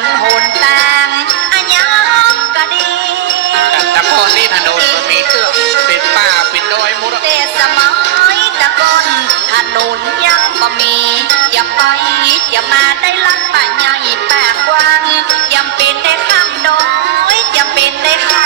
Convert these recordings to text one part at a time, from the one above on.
นหุ่นแต่งอันยังก็ดีต่พ่นนี่ถนนมันมีเครื่องเป็นป่าเป็นดอยมุดเตสมัยตะโกนถนนยังบ่มี อย่าไปอย่ามาได้ลักป่าใหญ่แป่กว้างยังเป็นได้ข้ามดอยยังเป็นได้ข้า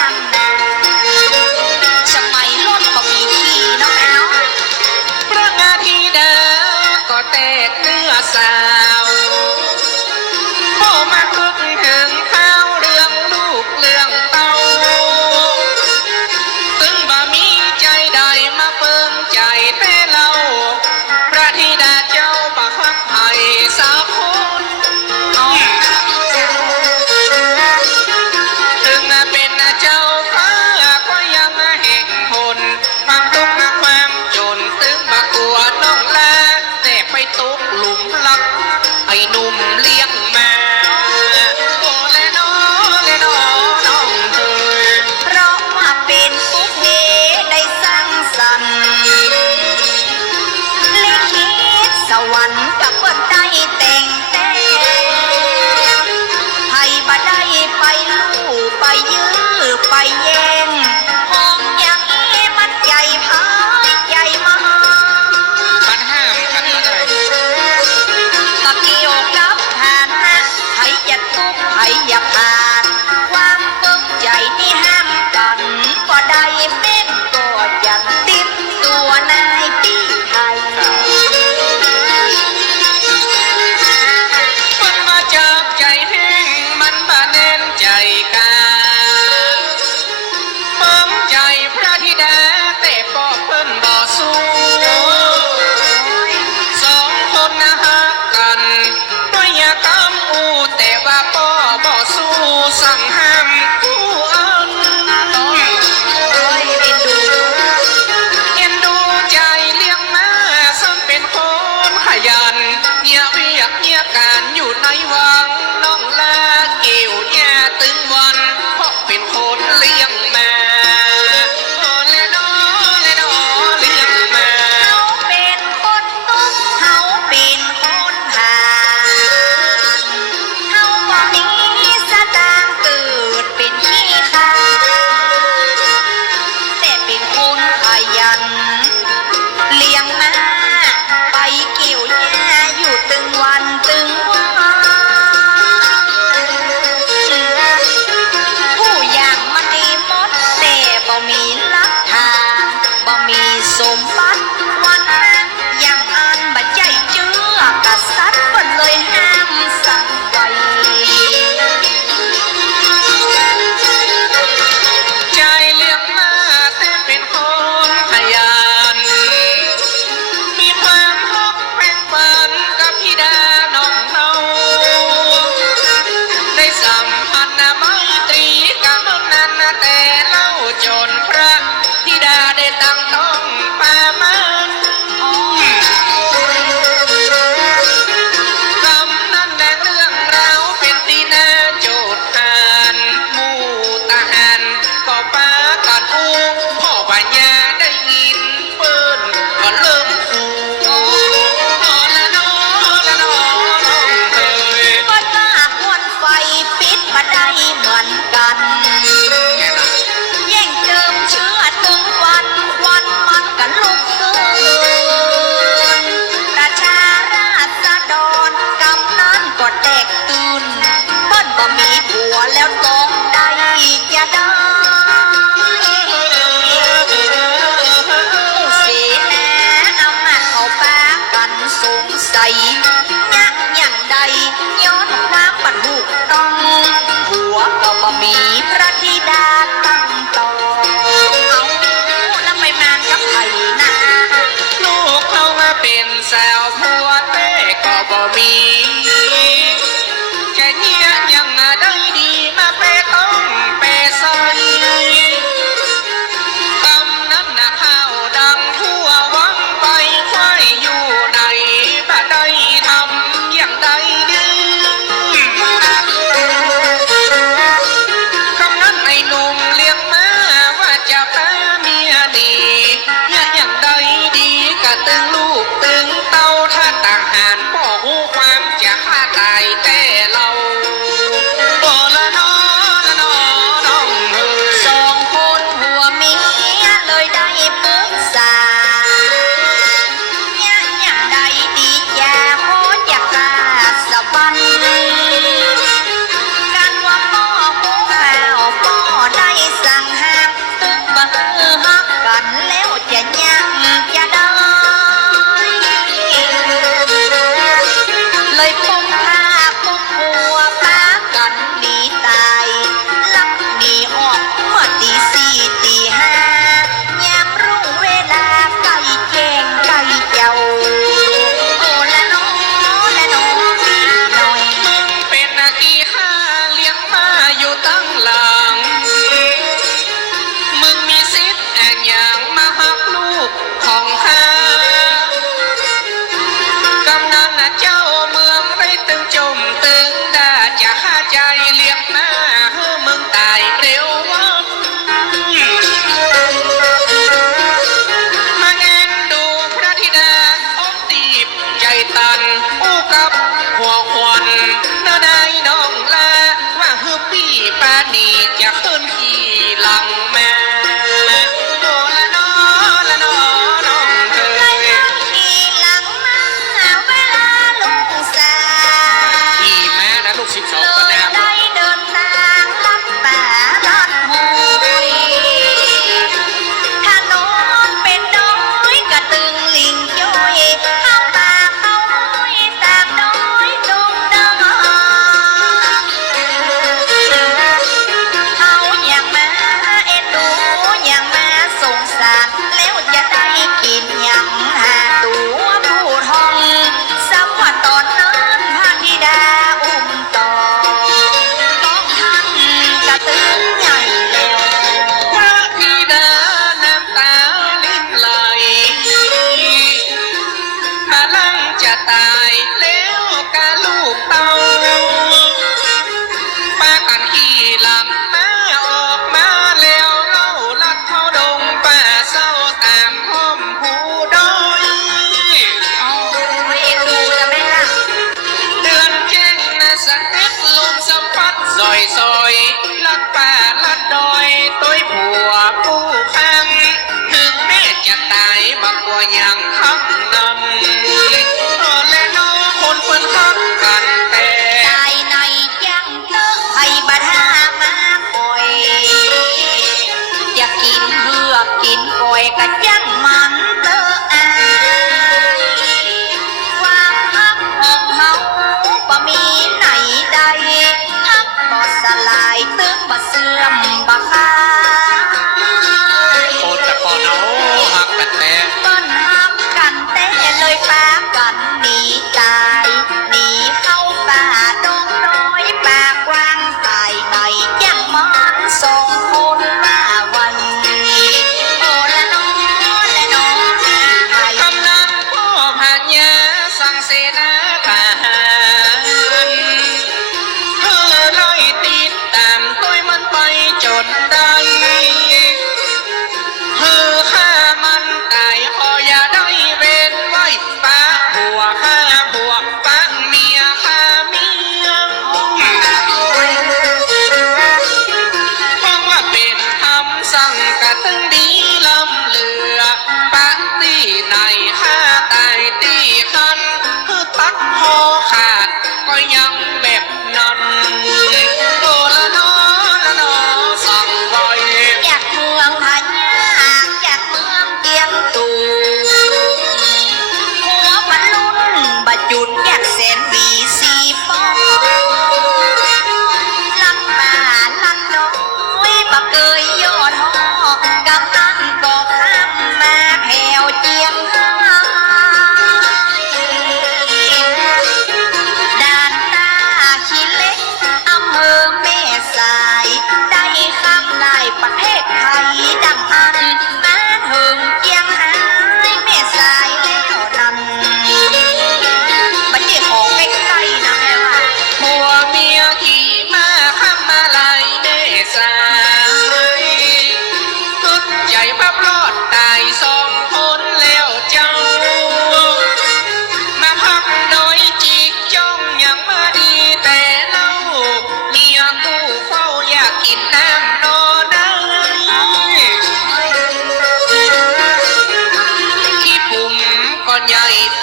bodied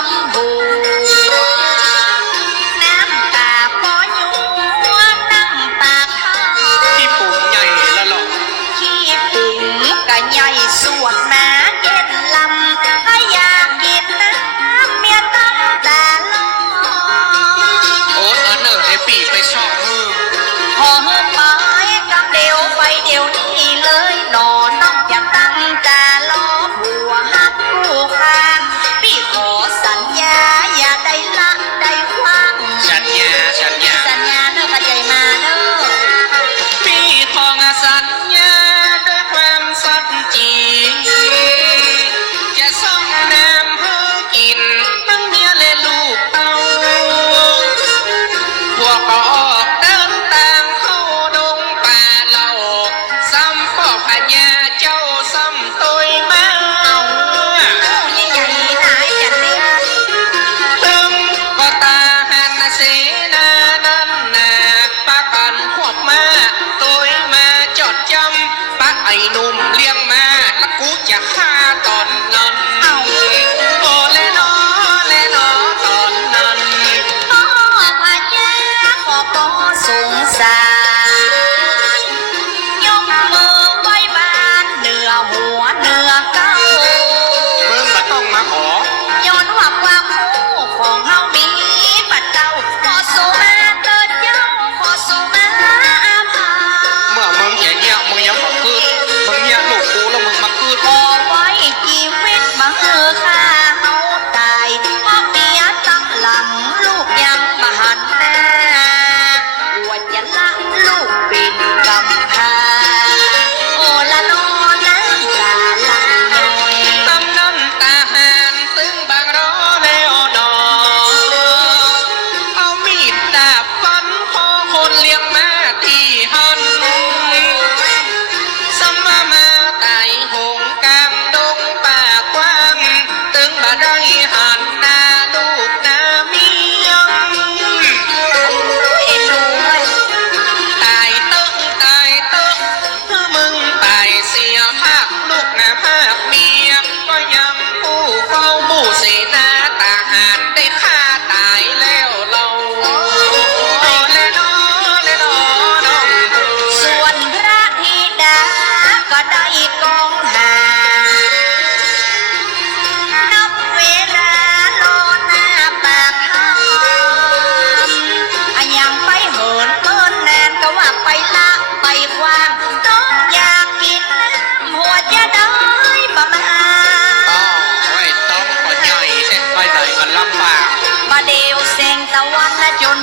amor.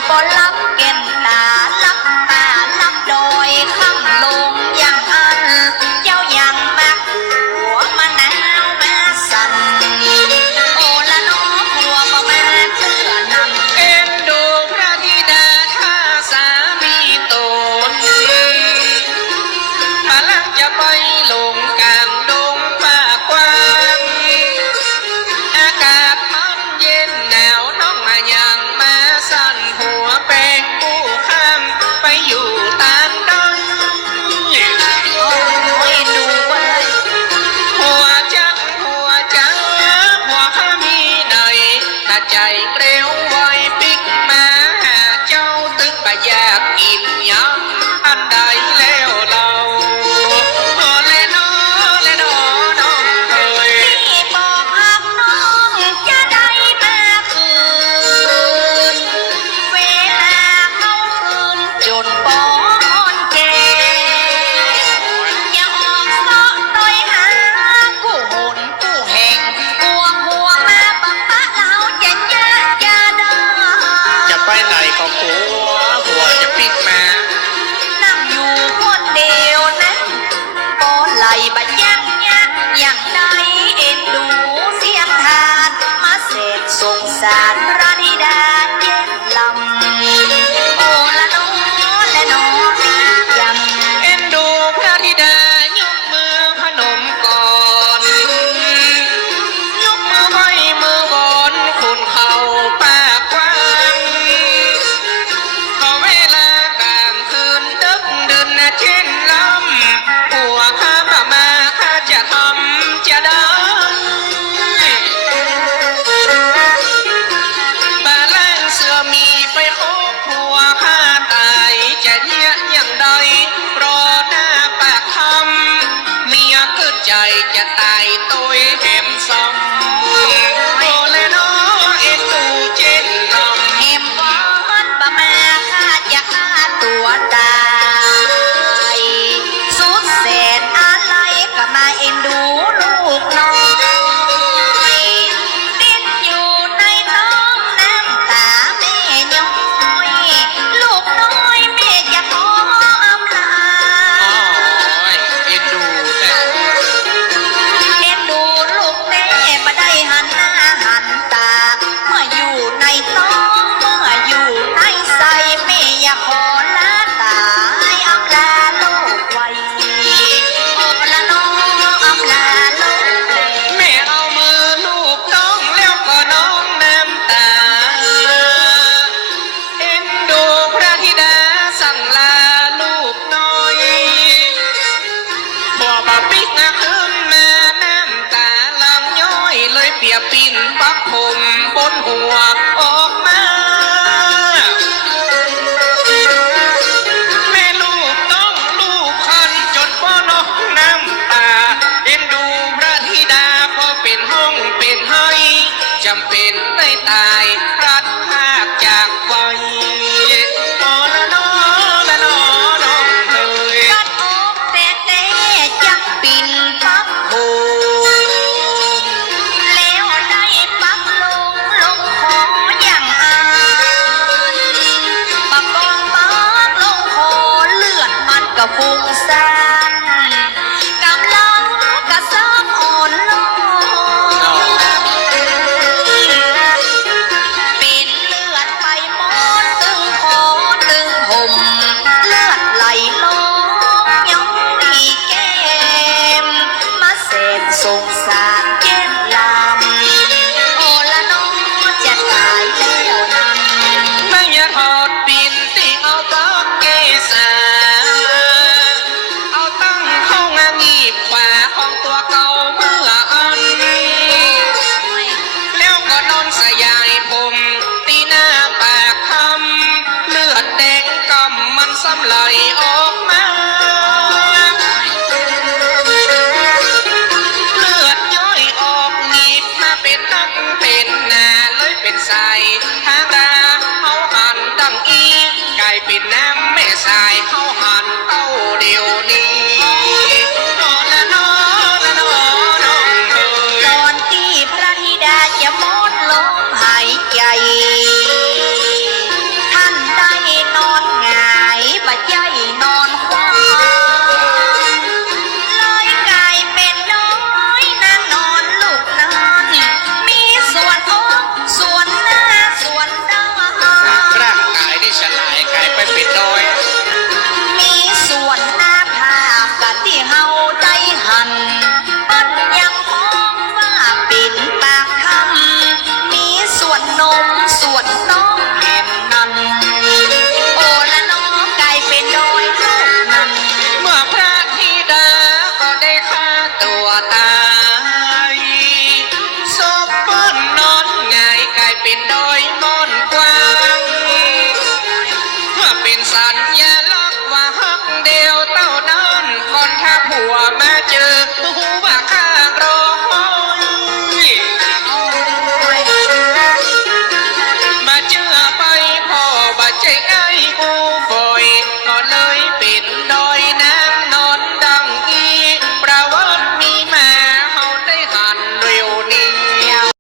นะ